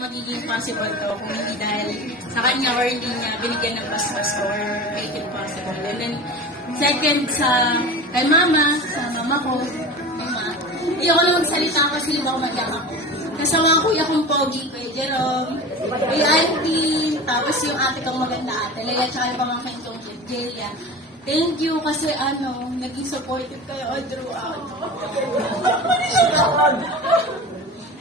magiging possible to kung hindi dahil sa kanya or hindi niya binigyan ng paspas or make it possible. And then, second, kay mama, sa mama ko, hindi ako na magsalita kasi hindi ako mag-iyak ako. Kasama ko kuya kong pogi, kay Jerome, kay auntie, tapos yung ate kong maganda ate, Leia, tsaka yung pamangkin kong Jelia. Thank you kasi naging supportive kayo all throughout.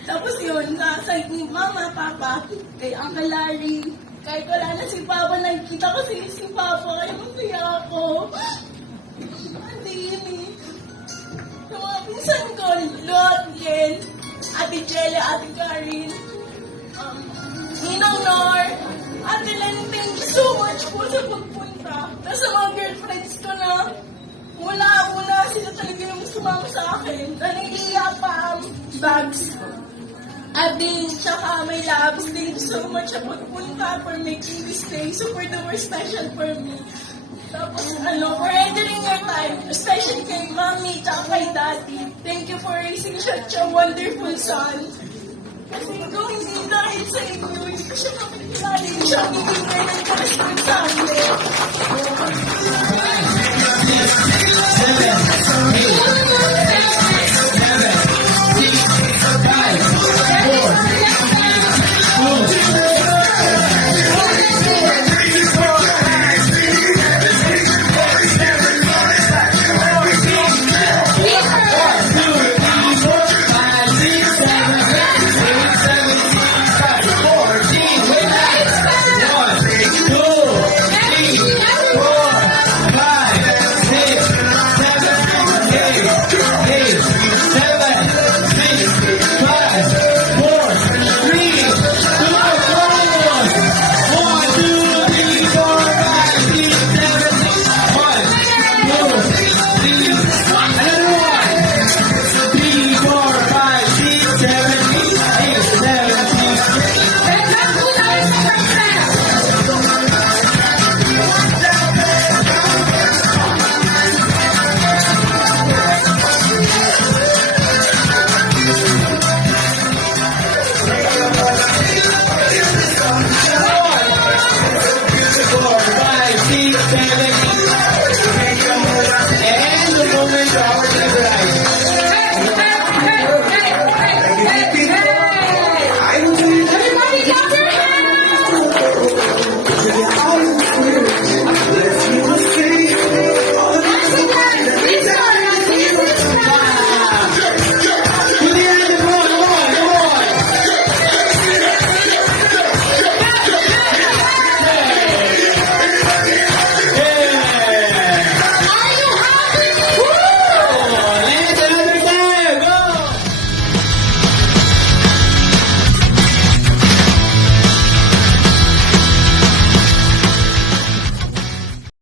Tapos yun, sa side ni mama, papa, kay Uncle Larry, kahit wala na si papa, nakikita ko si papa, kaya masaya ako. Hindi yun eh. Yung mga pinsan ko, Lot, Yen, Ate Jella, Ate Karin, Ninang Nor, Ate Len, thank you so much po sa pagpunta. Tapos sa mga girlfriends ko na, mula-una sila talaga yung sumama sa akin. Naniliya pa bags. Abing, tsaka may labs. Thank you so much sa pagpunta for making this day super duper special for me. Tapos, for entering your time, especially kay Mami, tsaka kay Daddy. Thank you for raising such a wonderful son. Kasi kung hindi dahil sa inyo, hindi ko siya makikilala. Hindi siya bibigay ng correspond sa amin.